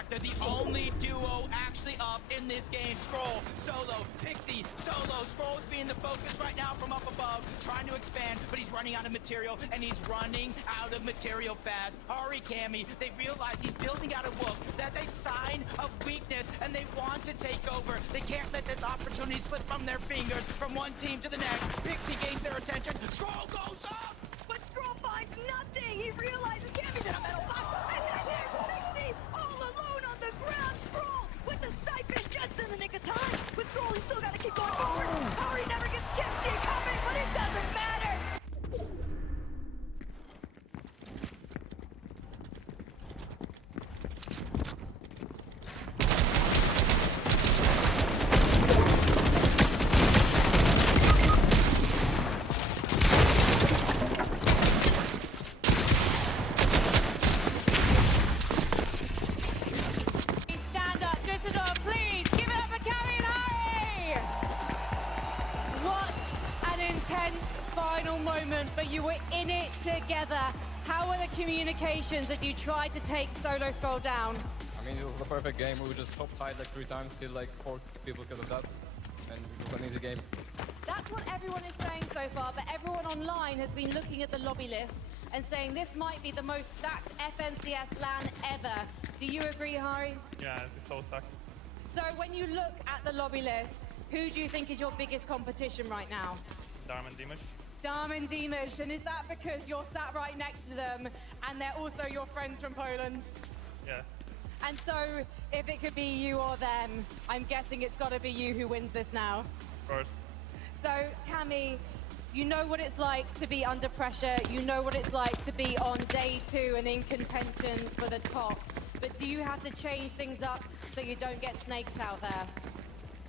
fact they're the only duo actually up in this game. Scroll, solo, Pixie, solo. Scroll's being the focus right now from up above, trying to expand, but he's running out of material, and he's running out of material fast. Ari, Cammy, they realize he's building out a wolf. That's a sign of weakness, and they want to take over. They can't let this opportunity slip from their fingers from one team to the next. Pixie gains their attention. Scroll goes up! But Scroll finds nothing! He realizes Cammy's in a metal box, and then there's Pixie all alone on the ground! Scroll with the siphon just in the nick of time! But Scroll, he's still got to keep going forward! Ari never gets a chance to see it coming, but it doesn't matter! Stand up, Düsseldorf, please give it up for Cammy and Harry! What an intense final moment, but you were in it together. How were the communications as you tried to take Solo Scroll down? I mean, it was the perfect game. We just top tied like 3 times, killed like 4 people because of that, and it was an easy game. That's what everyone is saying so far, but everyone online has been looking at the lobby list and saying this might be the most stacked FNCS LAN ever. Do you agree, Hari? Yeah, it's so stacked. So when you look at the lobby list, who do you think is your biggest competition right now? Darm and Dimash. Darm and Dimash, and is that because you're sat right next to them and they're also your friends from Poland? Yeah. And so if it could be you or them, I'm guessing it's got to be you who wins this now. Of course. So Cammy, you know what it's like to be under pressure, you know what it's like to be on day 2 and in contention for the top, but do you have to change things up so you don't get snaked out there?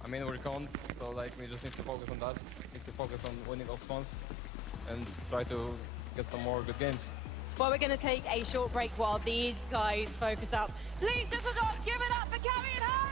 I mean, we're con, so like we just need to focus on that. Need to focus on winning off spawns and try to get some more good games. Well, we're going to take a short break while these guys focus up. Please, Düsseldorf, give it up for Cammy and Harry!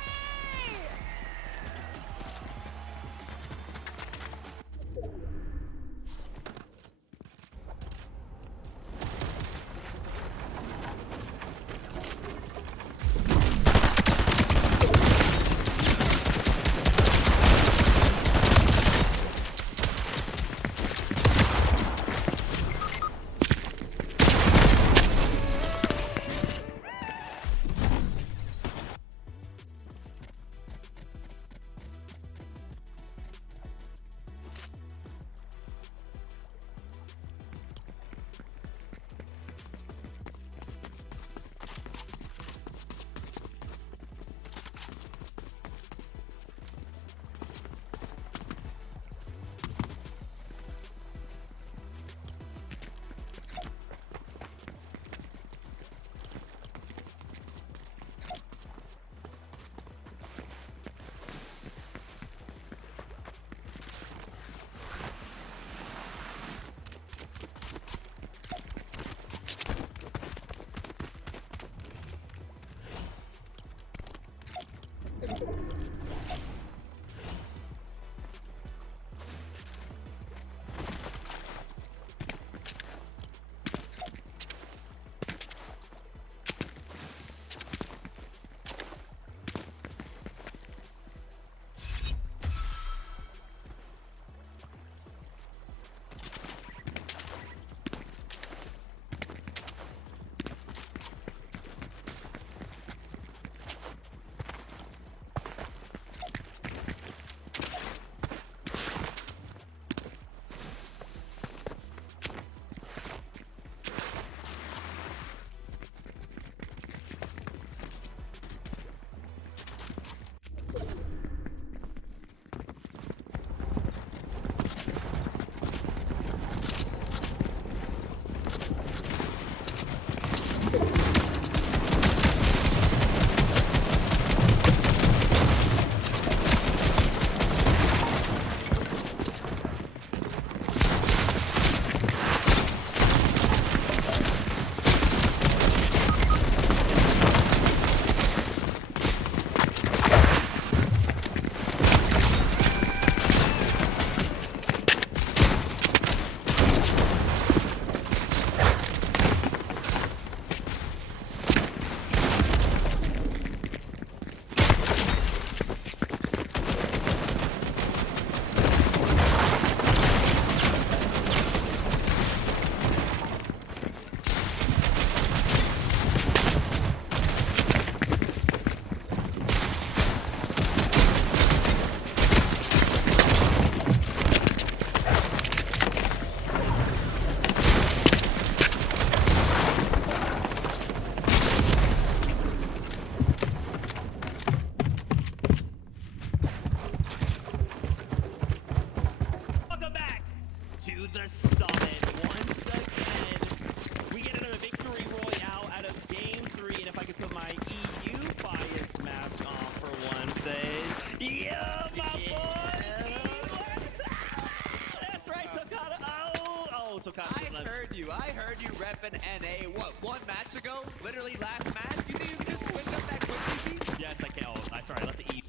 match ago, literally last match. You think you can just switch up that quickly, Pete? Yes, I can. Oh, I'm sorry, I left the E.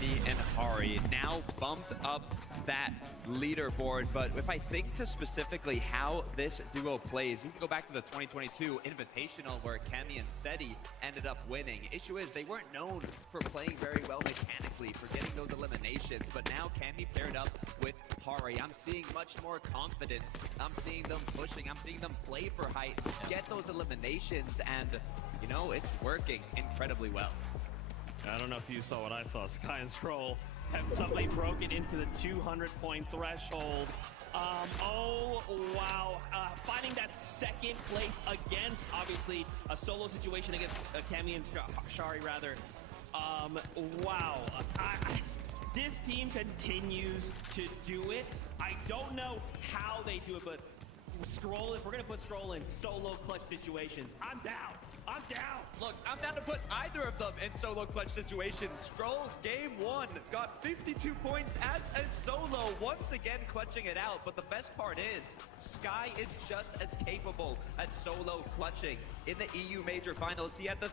Cammy and Hari now bumped up that leaderboard, but if I think to specifically how this duo plays, you can go back to the 2022 Invitational where Cammy and Seti ended up winning. Issue is they weren't known for playing very well mechanically, for getting those eliminations, but now Cammy paired up with Hari. I'm seeing much more confidence. I'm seeing them pushing. I'm seeing them play for height, get those eliminations, and you know, it's working incredibly well. I don't know if you saw what I saw. Sky and Scroll have suddenly broken into the 200-point threshold. Oh, wow. Finding that second place against, obviously, a solo situation against Cammy and Shari, rather. Wow. This team continues to do it. I don't know how they do it, but Scroll, if we're going to put Scroll in solo clutch situations, I'm down. I'm down. Look, I'm down to put either of them in solo clutch situations. Scroll, game one, got 52 points as a solo, once again clutching it out. But the best part is, Sky is just as capable at solo clutching. In the EU Major Finals, he had the...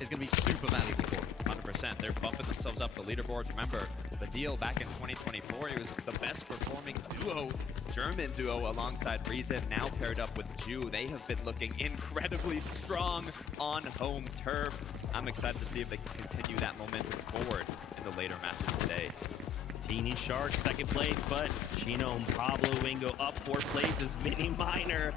is going to be super valuable for them. 100%. They're bumping themselves up the leaderboards. Remember, the deal back in 2024, it was the best performing duo, German duo alongside Reason, now paired up with Ju. They have been looking incredibly strong on home turf. I'm excited to see if they can continue that momentum forward in the later matches today. Teeny Shark, second place, but Chino and Pablo Wingo up 4 places. Mini Minor.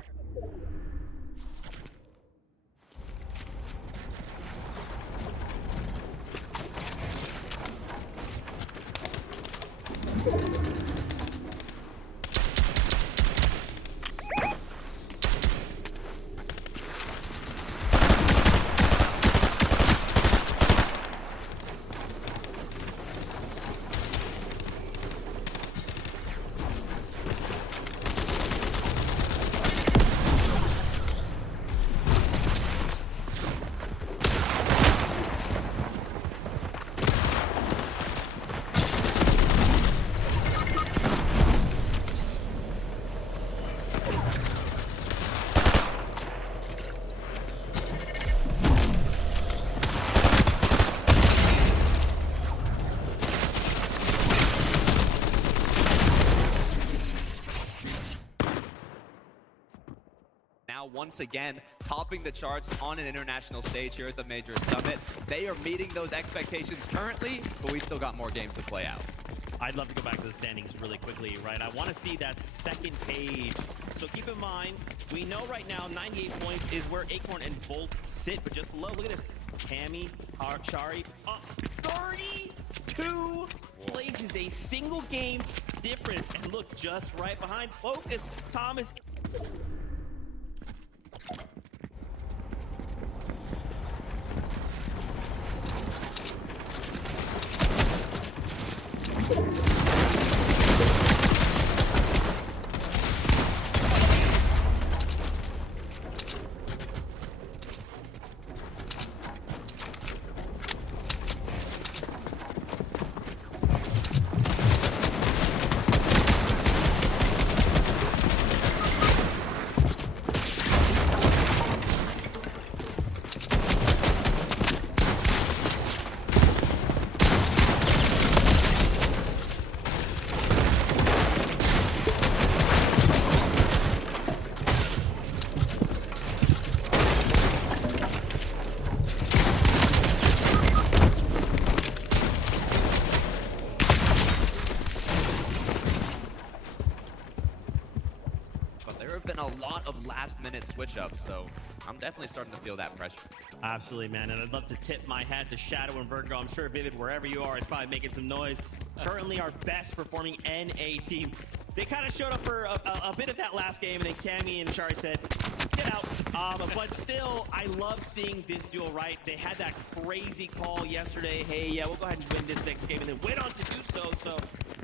Once again, topping the charts on an international stage here at the Major Summit. They are meeting those expectations currently, but we still got more games to play out. I'd love to go back to the standings really quickly, right? I want to see that second page. So keep in mind, we know right now 98 points is where Acorn and Volt sit, but just below, look at this. Cammy, Shari, 32 places, a single game difference. And look, just right behind Focus, Thomas. Last-minute switch-up, so I'm definitely starting to feel that pressure. Absolutely, man, and I'd love to tip my hat to Shadow and Virgo. I'm sure Vivid, wherever you are, is probably making some noise. Currently our best-performing NA team. They kind of showed up for a bit of that last game, and then Cammy and Shari said, get out. But still, I love seeing this duel, right? They had that crazy call yesterday. Hey, yeah, we'll go ahead and win this next game, and then went on to do so. So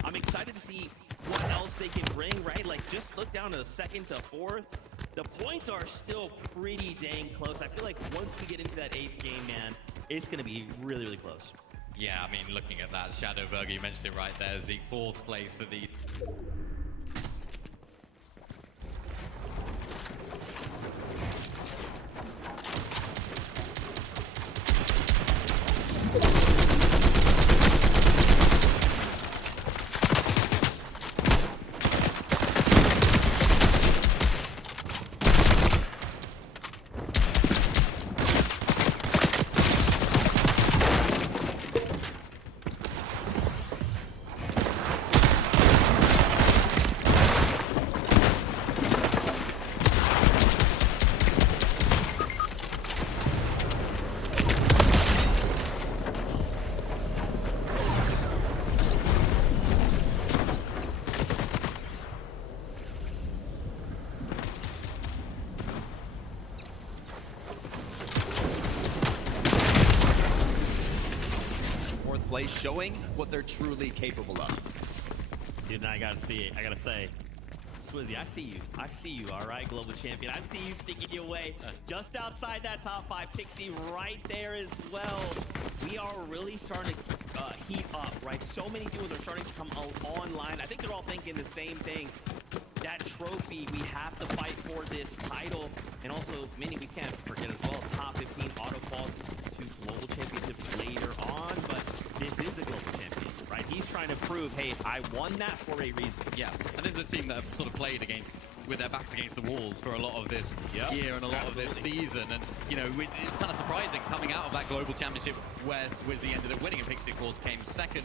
I'm excited to see what else they can bring, right? Like, just look down to the second to fourth. The points are still pretty dang close. I feel like once we get into that 8th game, man, it's going to be really, really close. Yeah, I mean, looking at that, Shadow Virgo, you mentioned it right there, is the 4th place for the... Play showing what they're truly capable of. Dude, and I gotta see it. I gotta say, Swizzy, I see you. I see you, all right, global champion. I see you sticking your way just outside that top 5. Pixie right there as well. We are really starting to heat up, right? So many duels are starting to come online. I think they're all thinking the same thing. That trophy, we have to fight for this title. And also, Minnie, we can't forget as well, top 15 auto calls to global championships later on. But this is a global champion, right? He's trying to prove, hey, I won that for a reason. Yeah, and this is a team that have sort of played against, with their backs against the walls for a lot of this year and a lot of this season. And, you know, it's kind of surprising coming out of that global championship where Swizzy ended up winning and Pixie, of course, came second.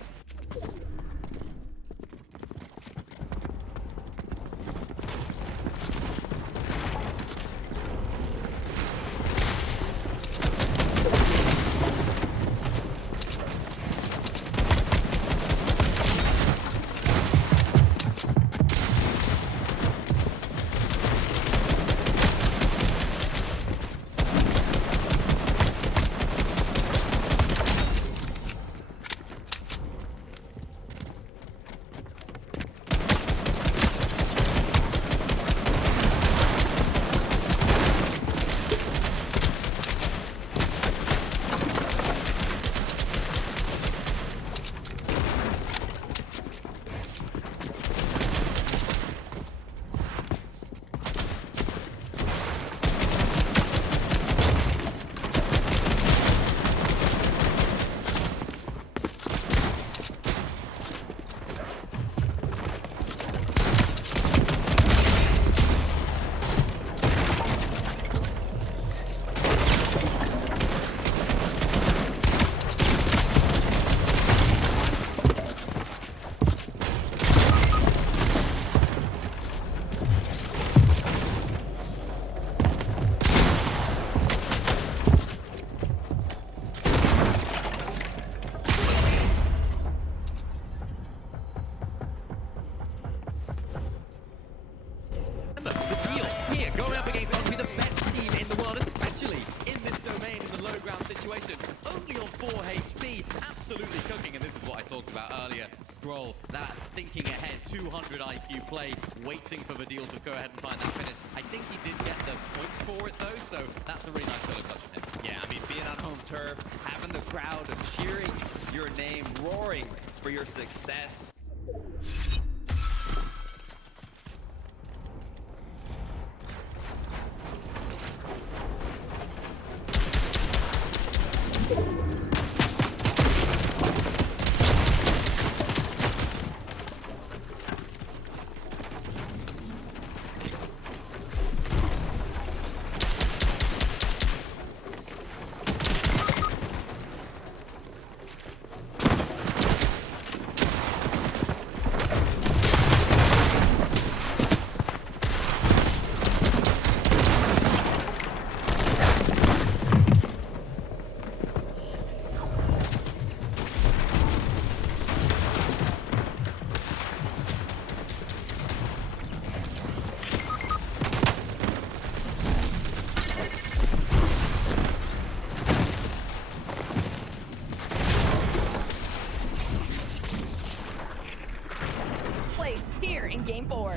absolutely cooking, and this is what I talked about earlier. Scroll, that thinking ahead, 200 IQ play, waiting for the deal to go ahead and find that finish. I think he did get the points for it though, so that's a really nice solo clutch from him. Yeah, I mean, being on home turf, having the crowd cheering your name, roaring for your success. Here in Game 4.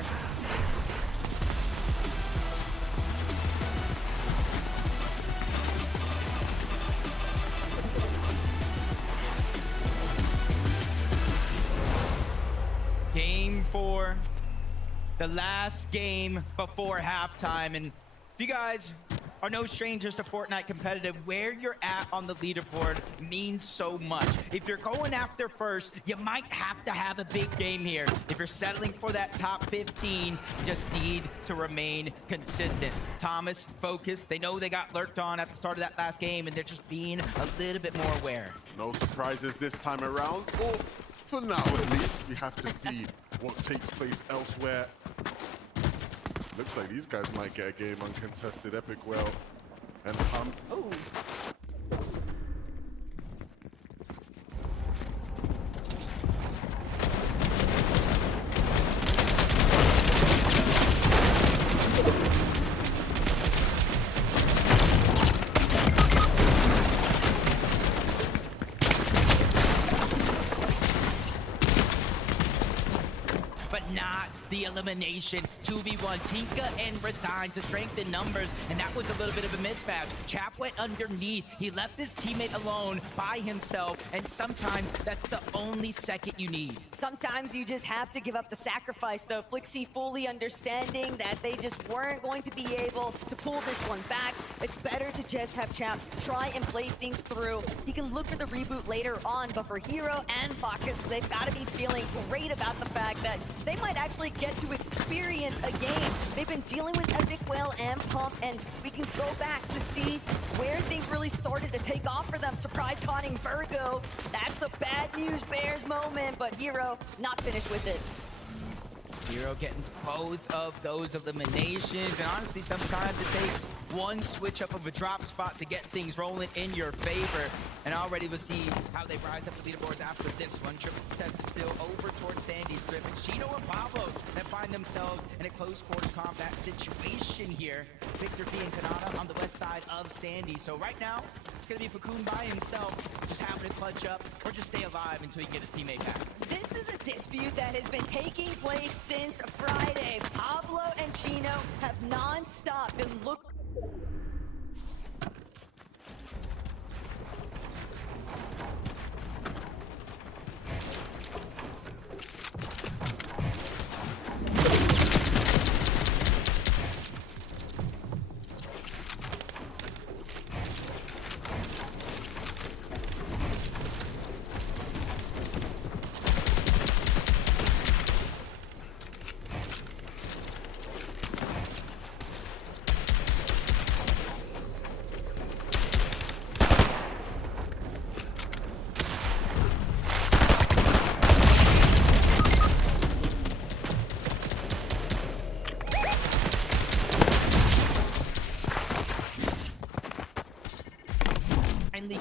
Game 4, the last game before halftime. And if you guys are no strangers to Fortnite competitive, where you're at on the leaderboard means so much. If you're going after first, you might have to have a big game here. If you're settling for that top 15, you just need to remain consistent. Thomas, focus. They know they got lurked on at the start of that last game, and they're just being a little bit more aware. No surprises this time around, or for now at least. We have to see what takes place elsewhere. Looks like these guys might get a game uncontested. Epic well and Ooh. But not the elimination. 2v1. Tinka and resigns the strength in numbers, and that was a little bit of a mismatch. Chap went underneath. He left his teammate alone by himself, and sometimes that's the only second you need. Sometimes you just have to give up the sacrifice, though. Flixie fully understanding that they just weren't going to be able to pull this one back. It's better to just have Chap try and play things through. He can look for the reboot later on, but for Hero and Bacchus, they've got to be feeling great about the fact that they might actually get to experience a game. They've been dealing with Epic Whale and Pump, and we can go back to see where things really started to take off for them. Surprise conning Virgo. That's a bad news Bears moment, but Hero not finished with it. Hero getting both of those eliminations, and honestly, sometimes it takes one switch up of a drop spot to get things rolling in your favor. And already we'll see how they rise up the leaderboards after this one. Triple contested still over towards Sandy's Drip. It's Chino and Pablo that find themselves in a close quarter combat situation here. Victor V and Kanata on the west side of Sandy. So right now, it's gonna be Fakun by himself, just having to clutch up or just stay alive until he can get his teammate back. This is a dispute that has been taking place since Friday. Pablo and Chino have non-stop been looking.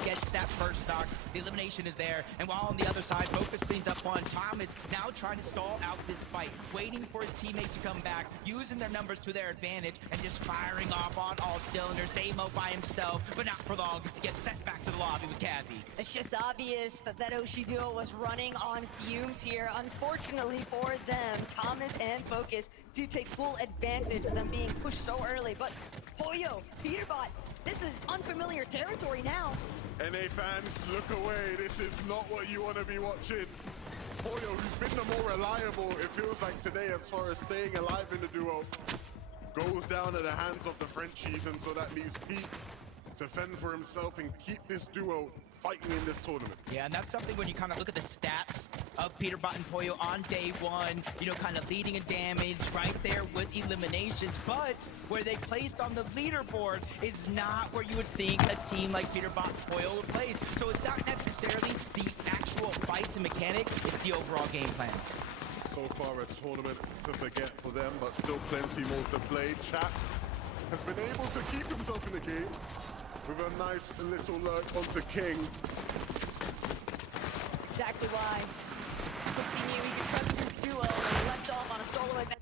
Gets that first knock. The elimination is there, and while on the other side, Focus cleans up one. Thomas now trying to stall out this fight, waiting for his teammate to come back, using their numbers to their advantage, and just firing off on all cylinders. Damo by himself, but not for long, as he gets sent back to the lobby with Kazi. It's just obvious that that Oshi duo was running on fumes here. Unfortunately for them, Thomas and Focus do take full advantage of them being pushed so early. But Poyo, Peterbot, this is unfamiliar territory now. NA fans, look away. This is not what you want to be watching. Poyo, who's been the more reliable, it feels like today, as far as staying alive in the duo, goes down at the hands of the Frenchies, and so that leaves Pete to fend for himself and keep this duo fighting in this tournament. Yeah, and that's something when you kind of look at the stats of Peterbot and Poyo on day one, you know, kind of leading in damage, right there with eliminations, but where they placed on the leaderboard is not where you would think a team like Peterbot and Poyo would place. So it's not necessarily the actual fights and mechanics, it's the overall game plan. So far a tournament to forget for them, but still plenty more to play. Chat has been able to keep himself in the game with a nice little lurk onto King. That's exactly why Pixie knew he could trust his duo and he left off on a solo advantage.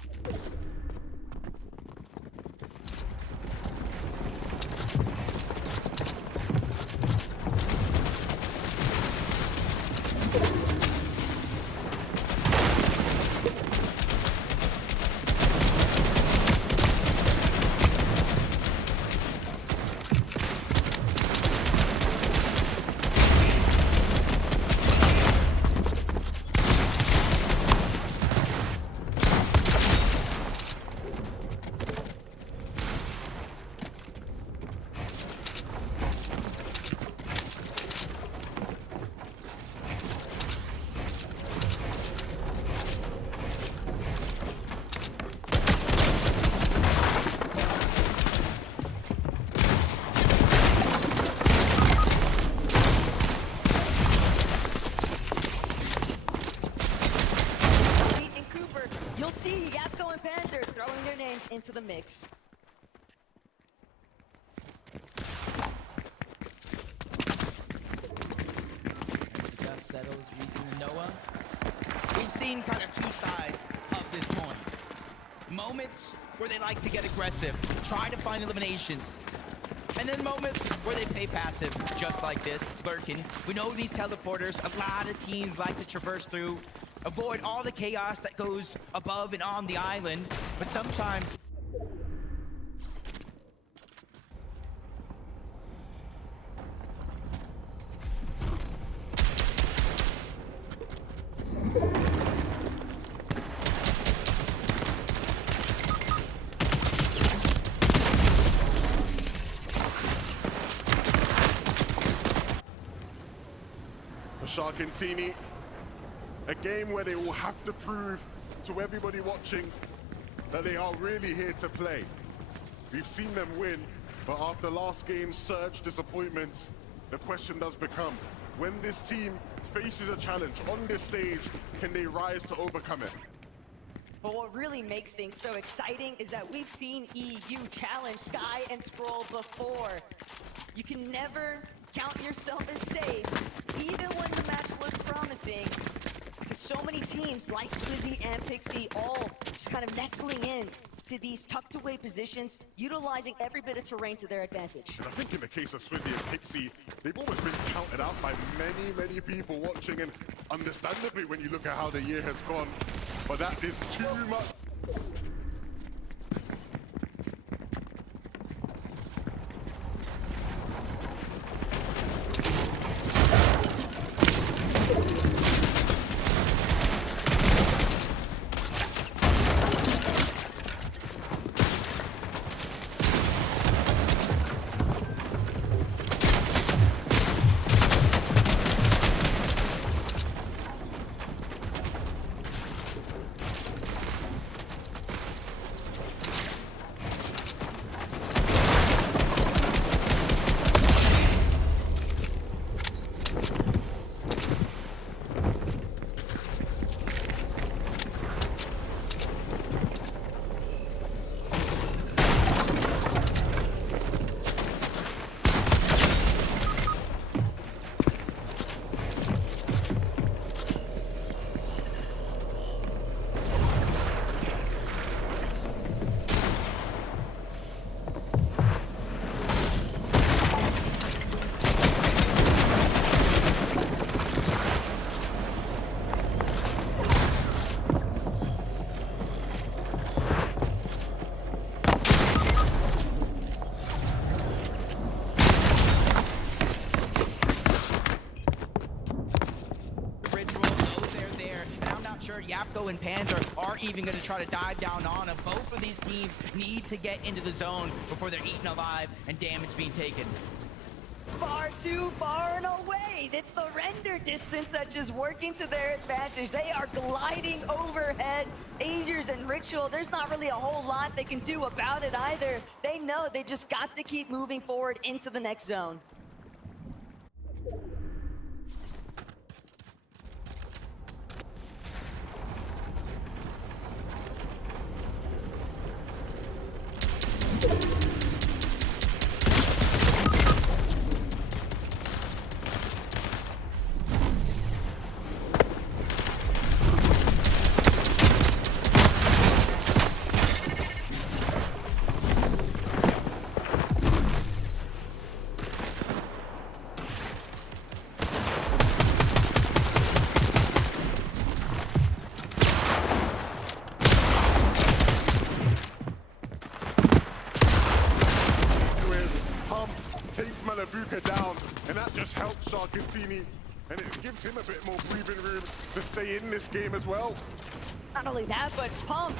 Into the mix. Just settles Reason and Noah. We've seen kind of two sides of this one. Moments where they like to get aggressive, try to find eliminations. And then moments where they play passive, just like this, lurking. We know these teleporters, a lot of teams like to traverse through, avoid all the chaos that goes above and on the island, but sometimes Sharkantini, a game where they will have to prove to everybody watching that they are really here to play. We've seen them win, but after last game's surge disappointments, the question does become, when this team faces a challenge on this stage, can they rise to overcome it? But what really makes things so exciting is that we've seen EU challenge Sky and Scroll before. You can never count yourself as safe, even when the match looks promising, because so many teams like Swizzy and Pixie all just kind of nestling in to these tucked away positions, utilizing every bit of terrain to their advantage. And I think in the case of Swizzy and Pixie, they've always been counted out by many people watching, and understandably when you look at how the year has gone, but that is too much. Capco and Panzer are even going to try to dive down on him. Both of these teams need to get into the zone before they're eaten alive and damage being taken. Far too far and away. It's the render distance that's just working to their advantage. They are gliding overhead. Azers and Ritual, there's not really a whole lot they can do about it either. They know they just got to keep moving forward into the next zone. Takes Malabuka down, and that just helps Sharkantini, and it gives him a bit more breathing room to stay in this game as well. Not only that, but Pump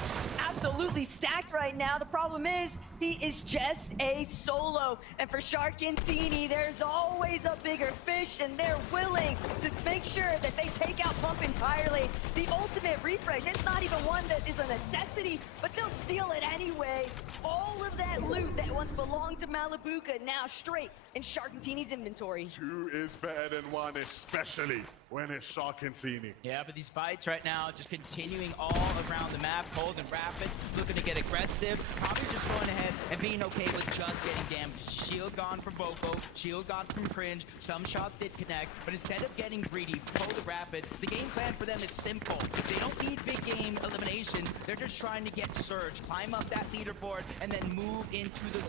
absolutely stacked right now. The problem is, he is just a solo. And for Sharkantini, there's always a bigger fish, and they're willing to make sure that they take out Pump entirely. The ultimate refresh, it's not even one that is a necessity, but they'll steal it anyway. All of that loot that once belonged to Malabuka, now straight in Sharkantini's inventory. 2 is better than 1, especially when it's Sharkantini. Yeah, but these fights right now just continuing all around the map. Cold and Rapid looking to get aggressive. Probably just going ahead and being okay with just getting damage. Shield gone from Boko, shield gone from Cringe. Some shots did connect, but instead of getting greedy, Cold and Rapid, the game plan for them is simple. They don't need big game eliminations. They're just trying to get Surge, climb up that leaderboard, and then move into the